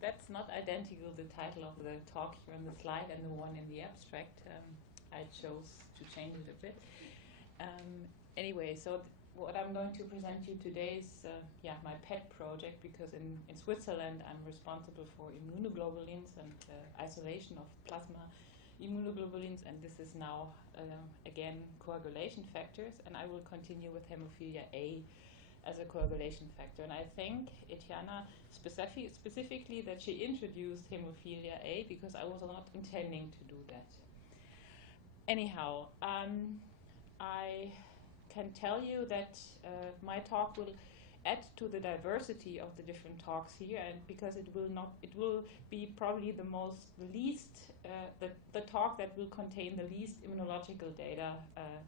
That's not identical, the title of the talk here on the slide and the one in the abstract. I chose to change it a bit. Anyway, so what I'm going to present you today is my pet project, because in Switzerland I'm responsible for immunoglobulins and isolation of plasma immunoglobulins, and this is now again coagulation factors, and I will continue with hemophilia A as a coagulation factor. And I thank Etiana specifically that she introduced hemophilia A, because I was not intending to do that. Anyhow, I can tell you that my talk will add to the diversity of the different talks here, and because it will be probably the talk that will contain the least immunological data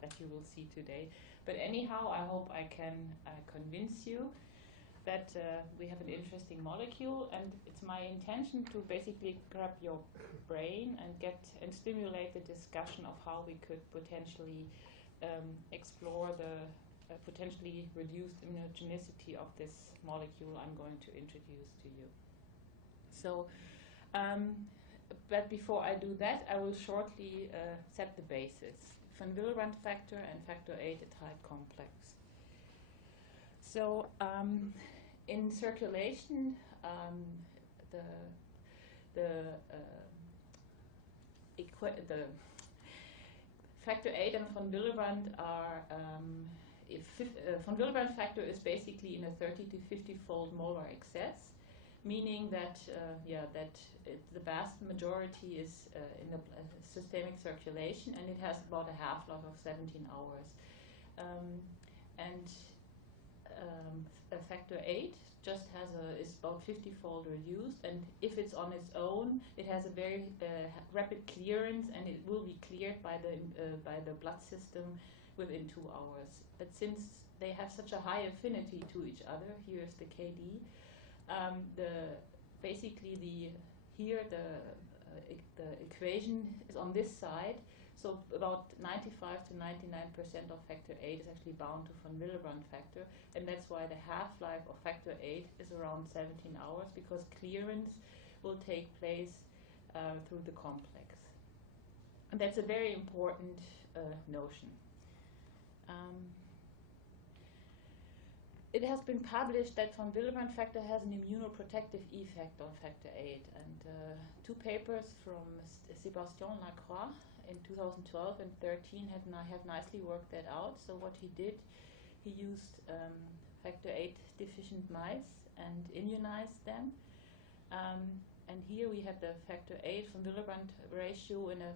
that you will see today. But anyhow, I hope I can convince you that we have an interesting molecule, and it's my intention to basically grab your brain and stimulate the discussion of how we could potentially explore the potentially reduced immunogenicity of this molecule I'm going to introduce to you. So, but before I do that, I will shortly set the basis. Von Willebrand factor and factor VIII tight complex. So, in circulation, the factor VIII and von Willebrand are von Willebrand factor is basically in a 30 to 50-fold molar excess, meaning that the vast majority is in the systemic circulation, and it has about a half-life of 17 hours. Factor VIII just is about 50-fold reduced, and if it's on its own, it has a very rapid clearance, and it will be cleared by the blood system within 2 hours. But since they have such a high affinity to each other, here's the KD. The equation is on this side, so about 95 to 99% of factor VIII is actually bound to von Willebrand factor, and that's why the half-life of factor VIII is around 17 hours, because clearance will take place through the complex. And that's a very important notion. It has been published that von Willebrand factor has an immunoprotective effect on factor VIII, and two papers from Sébastien Lacroix in 2012 and 2013 have nicely worked that out. So what he did, he used factor VIII deficient mice and immunized them. And here we have the factor VIII von Willebrand ratio in a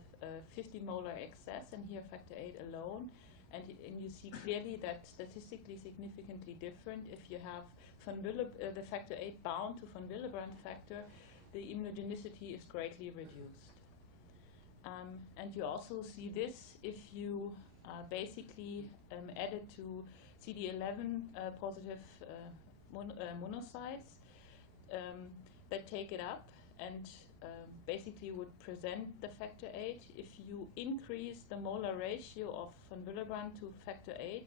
50 molar excess, and here factor VIII alone. And you see clearly that statistically significantly different. If you have the factor VIII bound to von Willebrand factor, the immunogenicity is greatly reduced. And you also see this if you basically add it to CD11 positive monocytes that take it up, and basically would present the factor VIII. If you increase the molar ratio of von Willebrand to factor VIII,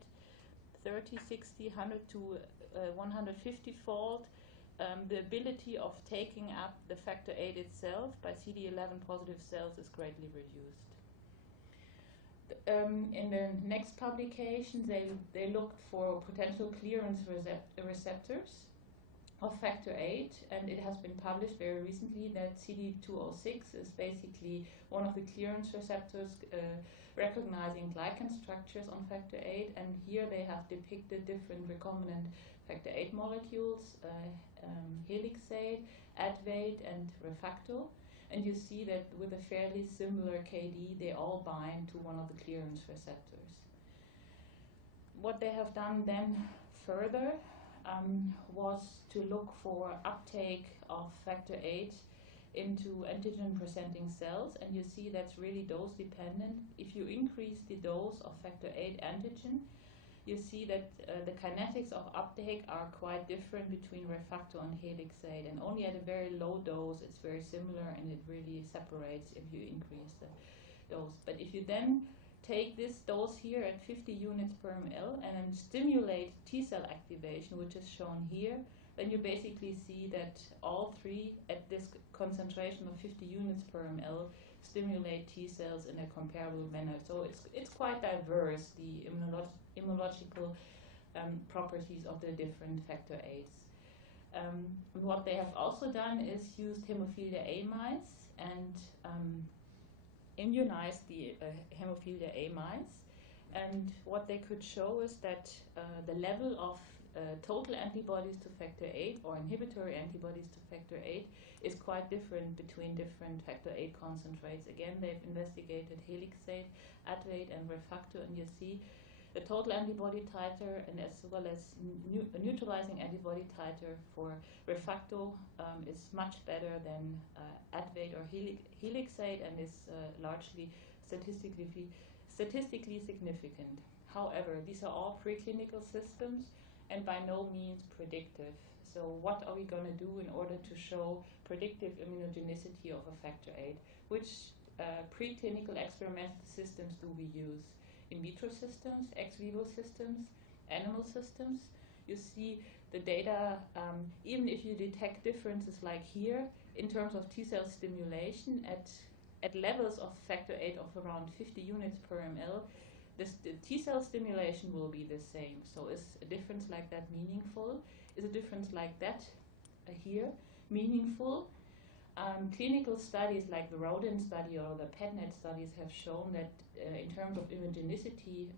30, 60, 100 to 150-fold, the ability of taking up the factor VIII itself by CD11 positive cells is greatly reduced. In the next publication, they looked for potential clearance receptors of factor VIII, and it has been published very recently that CD206 is basically one of the clearance receptors recognizing glycan structures on factor VIII, and here they have depicted different recombinant factor VIII molecules, helixate, adVIII, and rFVIII, and you see that with a fairly similar KD, they all bind to one of the clearance receptors. What they have done then further was to look for uptake of factor VIII into antigen-presenting cells, and you see that's really dose-dependent. If you increase the dose of factor VIII antigen, you see that the kinetics of uptake are quite different between rFVIII and helixate, and only at a very low dose it's very similar, and it really separates if you increase the dose. But if you then take this dose here at 50 units per ml and then stimulate T-cell activation, which is shown here, then you basically see that all three at this concentration of 50 units per ml stimulate T cells in a comparable manner. So it's quite diverse, the immunological properties of the different factor VIIIs. What they have also done is used hemophilia A mice and immunized the hemophilia A mice. And what they could show is that the level of total antibodies to factor VIII or inhibitory antibodies to factor VIII is quite different between different factor VIII concentrates. Again, they've investigated helixate, adVIII, and rFVIII, and you see the total antibody titer and as well as neutralizing antibody titer for rFVIII is much better than adVIII or helixate and is largely statistically significant. However, these are all preclinical systems and by no means predictive. So what are we going to do in order to show predictive immunogenicity of a factor VIII? Which preclinical experimental systems do we use? In vitro systems, ex vivo systems, animal systems. You see the data, even if you detect differences like here, in terms of T cell stimulation at levels of factor VIII of around 50 units per ml, the T cell stimulation will be the same. So is a difference like that meaningful? Is a difference like that here meaningful? Clinical studies like the rodent study or the PetNet studies have shown that in terms of immunogenicity,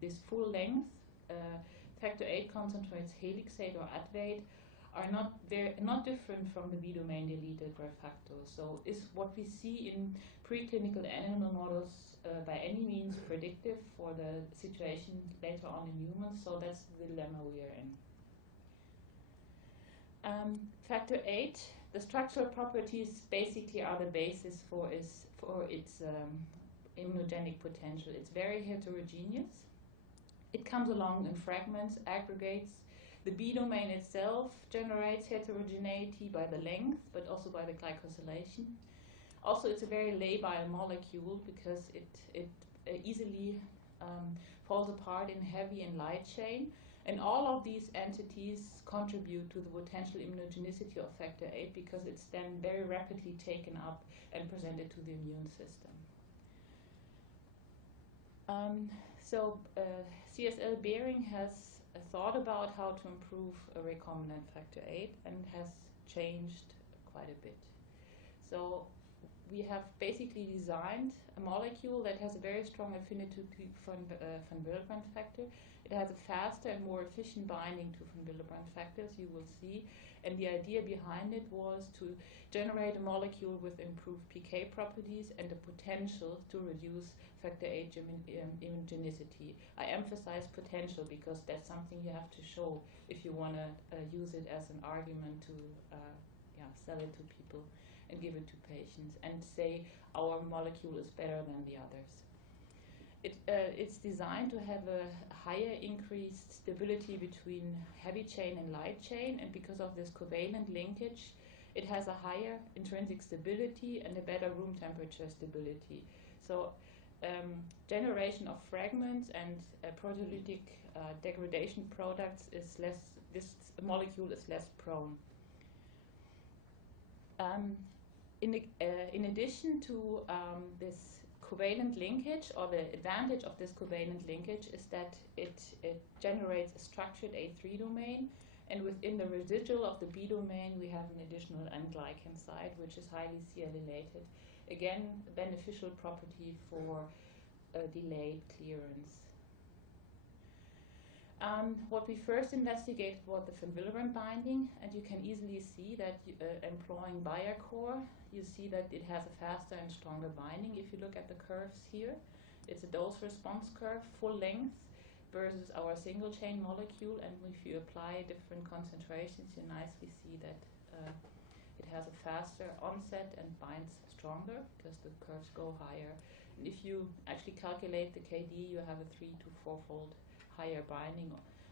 this full length factor VIII concentrates helixate or adVIII are not different from the B domain deleted rFVIII. So is what we see in preclinical animal models by any means predictive for the situation later on in humans? So that's the dilemma we are in. Factor VIII, the structural properties basically are the basis for its immunogenic potential. It's very heterogeneous. It comes along in fragments, aggregates. The B domain itself generates heterogeneity by the length, but also by the glycosylation. Also, it's a very labile molecule because it easily falls apart in heavy and light chain. And all of these entities contribute to the potential immunogenicity of factor VIII because it's then very rapidly taken up and presented to the immune system. CSL Behring has thought about how to improve a recombinant factor VIII and has changed quite a bit. So we have basically designed a molecule that has a very strong affinity to von Willebrand factor. It has a faster and more efficient binding to von Willebrand factors, you will see. And the idea behind it was to generate a molecule with improved PK properties and the potential to reduce factor VIII immunogenicity. I emphasize potential because that's something you have to show if you want to use it as an argument to sell it to people and give it to patients and say our molecule is better than the others. It's designed to have a higher increased stability between heavy chain and light chain, and because of this covalent linkage, it has a higher intrinsic stability and a better room temperature stability. So generation of fragments and proteolytic degradation products is less, this molecule is less prone. In addition to this covalent linkage, or the advantage of this covalent linkage is that it generates a structured A3 domain, and within the residual of the B domain we have an additional N-glycan site which is highly CL-related. Again, a beneficial property for delayed clearance. What we first investigated was the von Willebrand binding, and you can easily see that employing BioCore, you see that it has a faster and stronger binding. If you look at the curves here, it's a dose response curve, full length, versus our single chain molecule, and if you apply different concentrations, you nicely see that it has a faster onset and binds stronger because the curves go higher. And if you actually calculate the KD, you have a 3 to 4-fold higher binding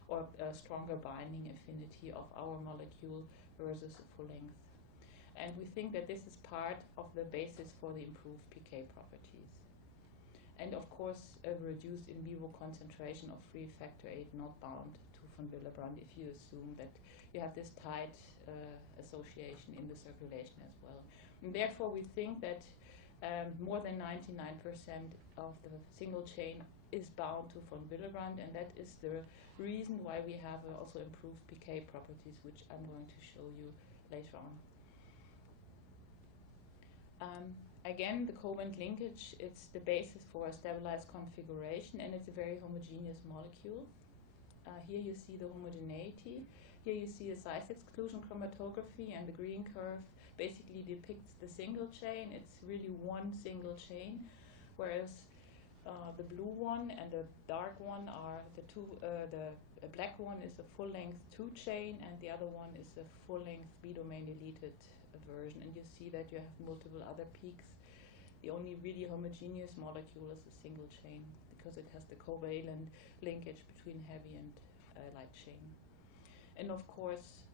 or stronger binding affinity of our molecule versus a full length. And we think that this is part of the basis for the improved PK properties. And of course, a reduced in vivo concentration of free factor VIII not bound to von Willebrand if you assume that you have this tight association in the circulation as well. And therefore, we think that more than 99% of the single chain is bound to von Willebrand, and that is the reason why we have also improved PK properties, which I'm going to show you later on. Again, the covalent linkage, it's the basis for a stabilized configuration, and it's a very homogeneous molecule. Here you see the homogeneity. Here you see a size exclusion chromatography, and the green curve basically depicts the single chain. It's really one single chain, whereas the blue one and the dark one are the two. The black one is a full-length 2-chain, and the other one is a full-length B-domain deleted version. And you see that you have multiple other peaks. The only really homogeneous molecule is a single chain because it has the covalent linkage between heavy and light chain. And of course,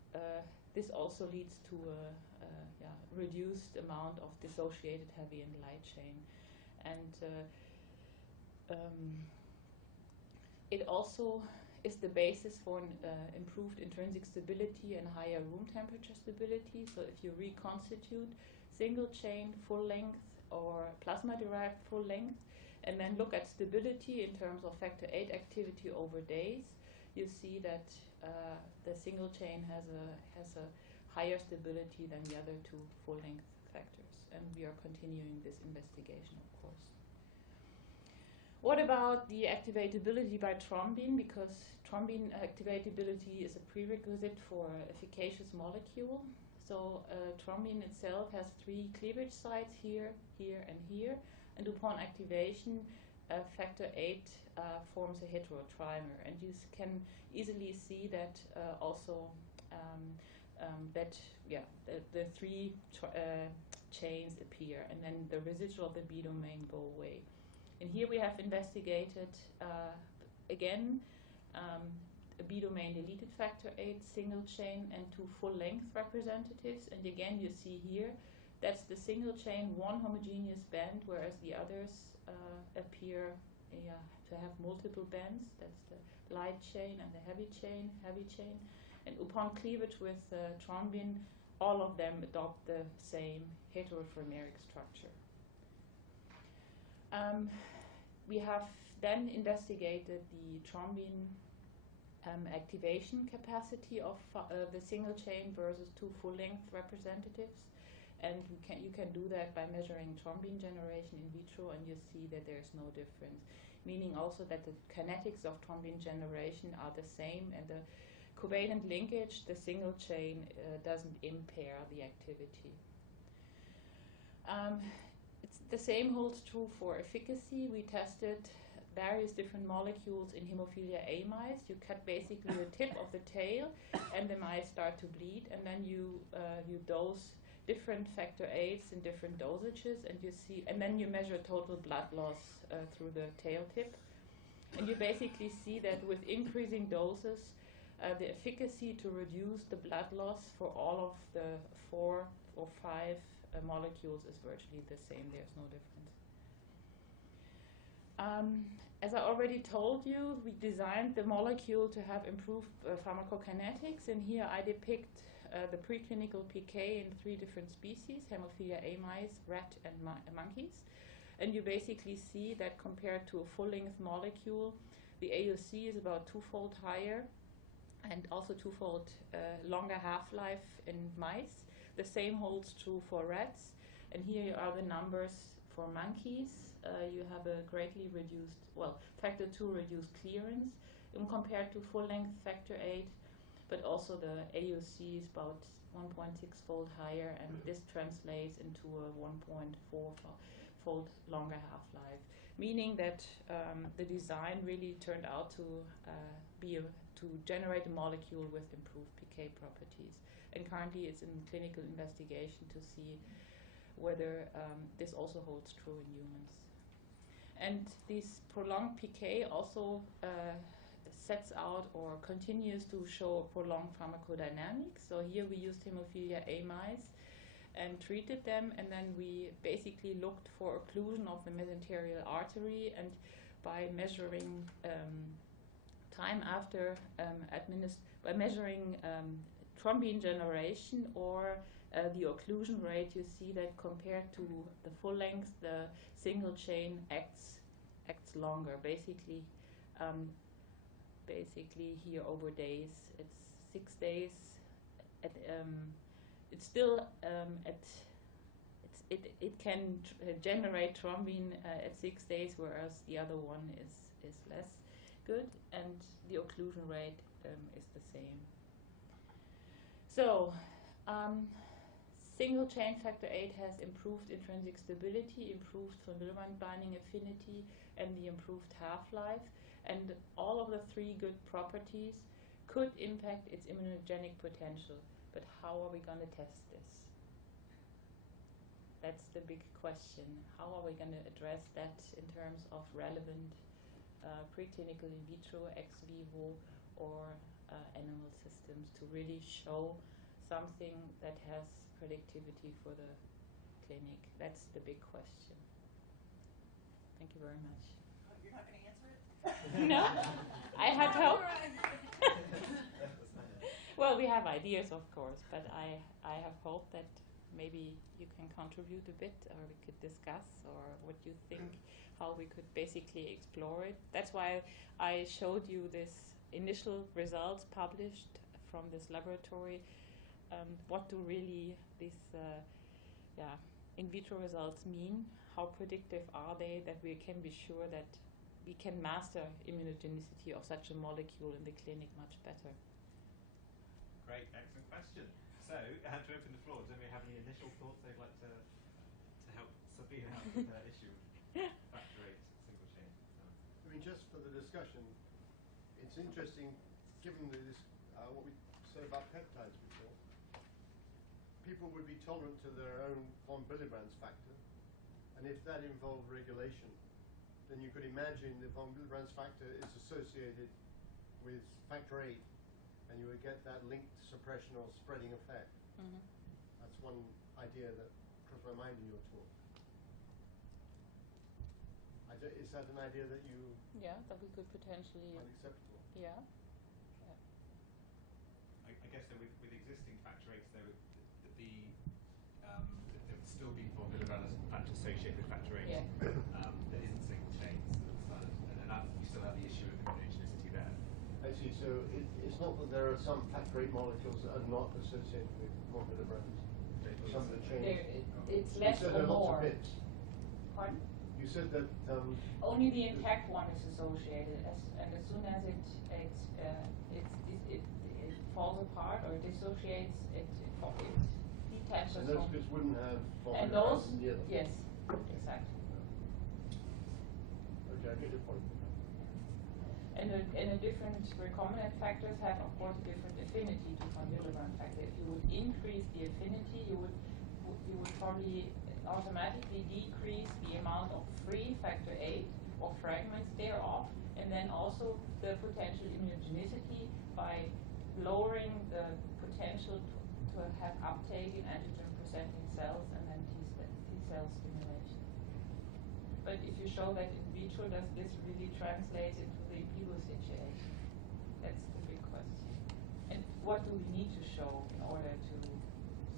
this also leads to a reduced amount of dissociated heavy and light chain. And it also is the basis for an improved intrinsic stability and higher room temperature stability. So if you reconstitute single chain full length or plasma derived full length, and then look at stability in terms of factor VIII activity over days, you see that the single chain has a higher stability than the other two full length factors. And we are continuing this investigation, of course. What about the activatability by thrombin? Because thrombin activatability is a prerequisite for an efficacious molecule. So thrombin itself has 3 cleavage sites here, here, and here. And upon activation, factor VIII forms a heterotrimer. And you can easily see that the 3 chains appear, and then the residual of the B domain go away. And here we have investigated, again, a B domain deleted factor VIII single chain and 2 full length representatives. And again, you see here, that's the single chain, one homogeneous band, whereas the others appear to have multiple bands. That's the light chain and the heavy chain. And upon cleavage with thrombin, all of them adopt the same heterothromeric structure. We have then investigated the thrombin activation capacity of the single chain versus 2 full-length representatives. And you can do that by measuring thrombin generation in vitro, and you see that there's no difference. Meaning also that the kinetics of thrombin generation are the same, and the covalent linkage, the single chain, doesn't impair the activity. The same holds true for efficacy. We tested various different molecules in hemophilia A mice. You cut basically the tip of the tail, and the mice start to bleed, and then you dose different factor VIIIs in different dosages, and then you measure total blood loss through the tail tip, and you basically see that with increasing doses, the efficacy to reduce the blood loss for all of the 4 or 5 molecules is virtually the same. There's no difference. As I already told you, we designed the molecule to have improved pharmacokinetics, and here I depict the preclinical PK in 3 different species, hemophilia A mice, rat, and monkeys. And you basically see that compared to a full-length molecule, the AUC is about 2-fold higher and also 2-fold longer half-life in mice. The same holds true for rats. And here are the numbers for monkeys. You have a greatly reduced, factor 2 reduced clearance compared to full-length factor VIII, but also the AUC is about 1.6-fold higher, and this translates into a 1.4-fold longer half-life, meaning that the design really turned out to to generate a molecule with improved PK properties. And currently it's in clinical investigation to see whether this also holds true in humans. And this prolonged PK also sets out or continues to show prolonged pharmacodynamics. So here we used hemophilia A mice and treated them, and then we basically looked for occlusion of the mesenterial artery, and by measuring time after by measuring thrombin generation or the occlusion rate, you see that compared to the full length, the single chain acts longer. Basically here over days, it's 6 days. It's still it can generate thrombin at 6 days, whereas the other one is less good, and the occlusion rate is the same. So single chain factor VIII has improved intrinsic stability, improved von Willebrand binding affinity, and the improved half-life, and all of the 3 good properties could impact its immunogenic potential. But how are we going to test this? That's the big question. How are we going to address that in terms of relevant preclinical in vitro, ex vivo, or animal systems to really show something that has predictivity for the clinic? That's the big question. Thank you very much. Oh, you're not going to answer it? No, I had hope. Well, we have ideas, of course, but I have hope that maybe you can contribute a bit, or we could discuss, or what you think, how we could basically explore it. That's why I showed you this initial results published from this laboratory. What do really these in vitro results mean? How predictive are they, that we can be sure that we can master immunogenicity of such a molecule in the clinic much better? Great, excellent question. So, to open the floor, do we have any initial thoughts they'd like to help Sabine out with that issue of factor VIII single chain? I mean, just for the discussion, it's interesting, given this, what we said about peptides before, people would be tolerant to their own von Willebrand's factor, and if that involved regulation, then you could imagine the von Willebrand's factor is associated with factor VIII, and you would get that linked suppression or spreading effect. Mm-hmm. That's one idea that crossed my mind in your talk. Is that an idea that you that we could potentially find acceptable? Yeah. I guess that with existing factor VIIIs, there would still be von Willebrand factor associated with factor VIII. Yeah. That isn't single chains, and that you still have the issue of immunogenicity there. I see. So it's not that there are some factor VIII molecules that are not associated with von Willebrand. Some of the chains. It's less you said or there are lots more. of bits. Pardon? You said that Only the intact one is associated, and as soon as it falls apart or dissociates, it detaches and those from. bits wouldn't have von And Willebrand those, in the other. yes, exactly. Okay, I get your point. And the different recombinant factors have, of course, a different affinity to von Willebrand factor. If you would increase the affinity, you would probably automatically decrease the amount of free factor VIII or fragments thereof, and then also the potential immunogenicity by lowering the potential to have uptake in antigen-presenting cells and then T-cell stimulation. But if you show that in vitro, does this really translate into the in vivo situation? That's the big question. And what do we need to show in order to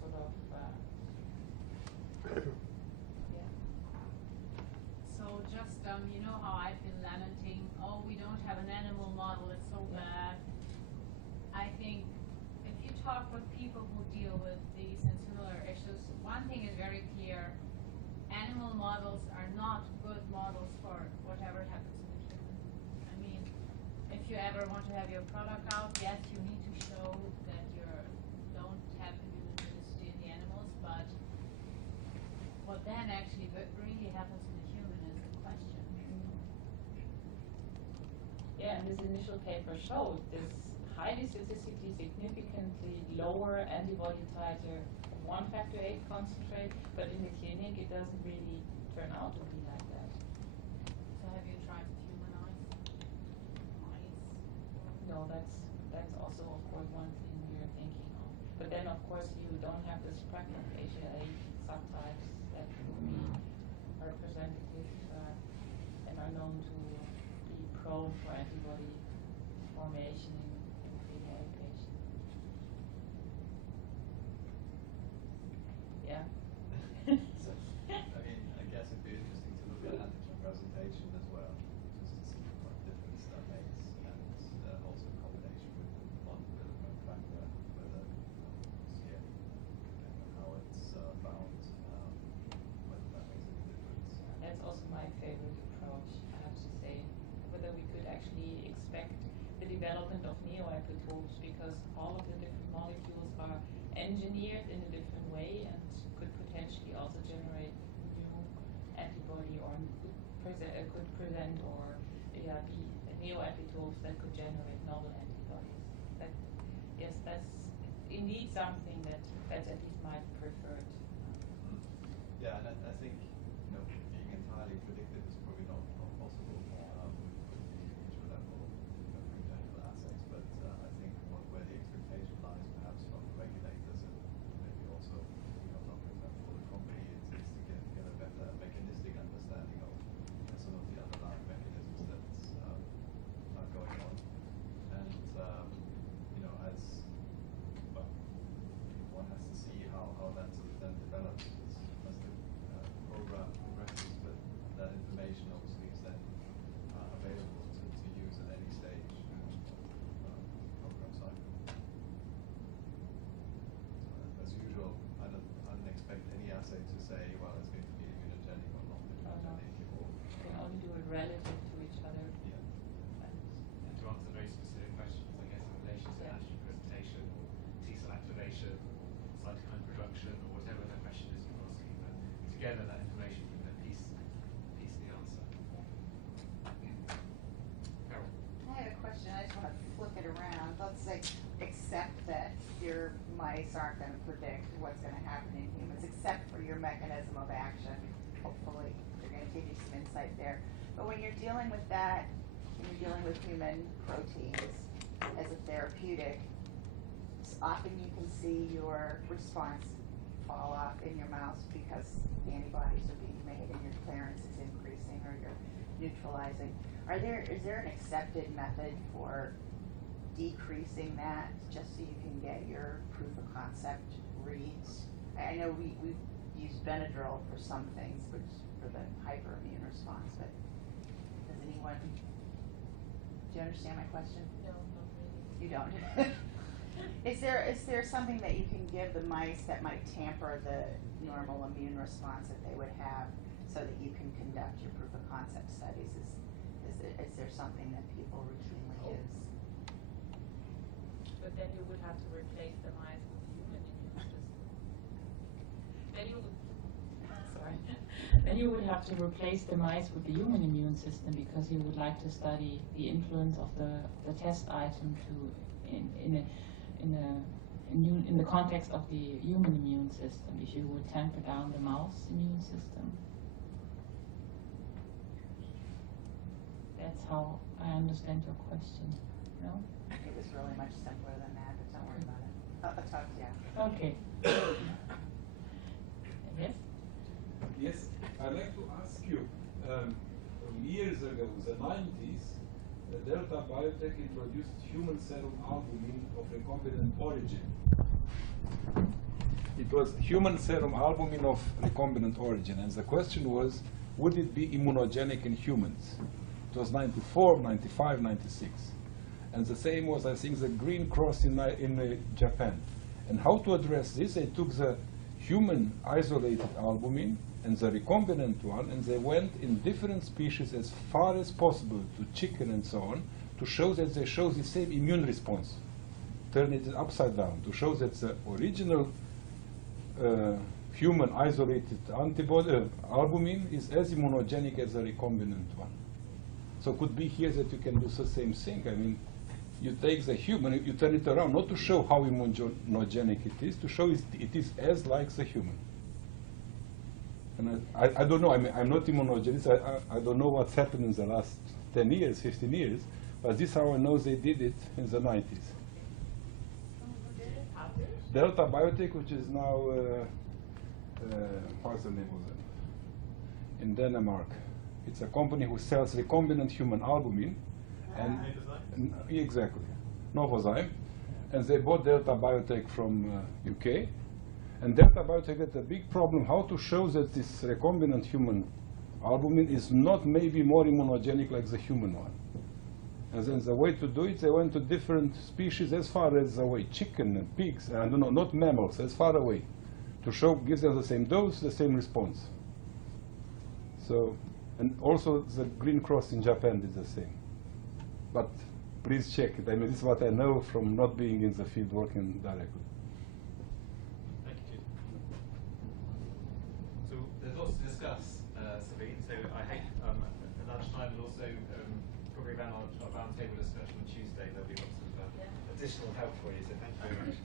sort of So just, you know how I've been lamenting, oh, we don't have an animal model, it's so bad. I think if you talk with people who deal with these and similar issues, one thing is very clear, animal models are not good models for whatever happens in the human. I mean, if you ever want to have your product out, yes, you need to show that you don't have immunogenicity in the animals, but what then actually really happens in the human is the question. Yeah, and this initial paper showed this highly statistically significantly lower antibody titer of one factor VIII concentrate, but in the clinic it doesn't really turn out to be like that. So have you tried to humanize mice? No, that's also of course one thing we are thinking of. But then of course you don't have this fragment HLA subtypes that would be representative and are known to be prone for antibody actually expect the development of neoepitopes, because all of the different molecules are engineered in a different way and could potentially also generate new antibody, or could present or be neoepitopes that could generate novel antibodies. That, yes, that's indeed something that's at least my preferred. Yeah, and I think being entirely predictive is probably not possible with the intro level preclinical assays. But I think where the expectation lies, perhaps from the regulators and maybe also not for example the company, is to get a better mechanistic understanding of some of the underlying mechanisms that are going on. And as well, one has to see how that sort of then develops as the program progresses, but that information obviously is then available to use at any stage of program cycle. So as usual, I don't expect any assay to say, well, it's going to be immunogenic or not immunogenic, or You can only do it relative to each other. yeah. And to answer very specific questions, I guess, in relation to antigen presentation or T-cell activation or cytokine production or whatever the question is you're asking, but together that information can then piece the answer. Carol. I have a question. I just want to flip it around. Let's say, accept that your mice aren't going to predict what's going to happen in humans, except for your mechanism of action. Hopefully, they're going to give you some insight there. But when you're dealing with that, when you're dealing with human proteins as a therapeutic, often you can see your response fall off in your mouse because the antibodies are being made and your clearance is increasing or you're neutralizing. Is there an accepted method for decreasing that just so you can get your proof of concept reads? I know we've used Benadryl for some things, which for the hyperimmune response, but does anyone, do you understand my question? No, not really. You don't. Is there something that you can give the mice that might tamper the normal immune response that they would have, so that you can conduct your proof of concept studies? Is there something that people routinely use? But then you would have to replace the mice with the human immune system. Then you would, sorry. Then you would have to replace the mice with the human immune system, because you would like to study the influence of the test item in the context of the human immune system, if you would tamper down the mouse immune system. That's how I understand your question. No? It was really much simpler than that, but don't worry about it. I'll talk to you. Okay. Yes? Yes, I'd like to ask you, years ago, the 90s, Delta Biotech introduced human serum albumin of recombinant origin. It was human serum albumin of recombinant origin, and the question was, would it be immunogenic in humans? It was 94, 95, 96. And the same was, I think, the Green Cross in Japan. And how to address this? They took the human isolated albumin and the recombinant one, and they went in different species as far as possible to chicken and so on, to show that they show the same immune response. Turn it upside down, to show that the original human isolated antibody albumin is as immunogenic as the recombinant one. So could be here that you can do the same thing. I mean, you take the human, you turn it around, not to show how immunogenic it is, to show it is as like the human. And I don't know, I'm not immunogenist, I don't know what's happened in the last 10 years, 15 years, but this is how I know they did it in the 90s. Delta Biotech, which is now, what's the name of it? In Denmark. It's a company who sells recombinant human albumin. And exactly, Novozyme. And they bought Delta Biotech from UK. And Delta Biotech had a big problem how to show that this recombinant human albumin is not maybe more immunogenic like the human one. And then the way to do it, they went to different species as far as away, chicken and pigs, I don't know, not mammals, as far away, to show, give them the same dose, the same response. So, and also the Green Cross in Japan did the same. but please check it. I mean, this is what I know from not being in the field working directly. Thank you. So there's lots to discuss, Sabine. So I hope at lunchtime and also probably around our roundtable discussion on Tuesday there'll be lots of additional help for you. So thank you very much.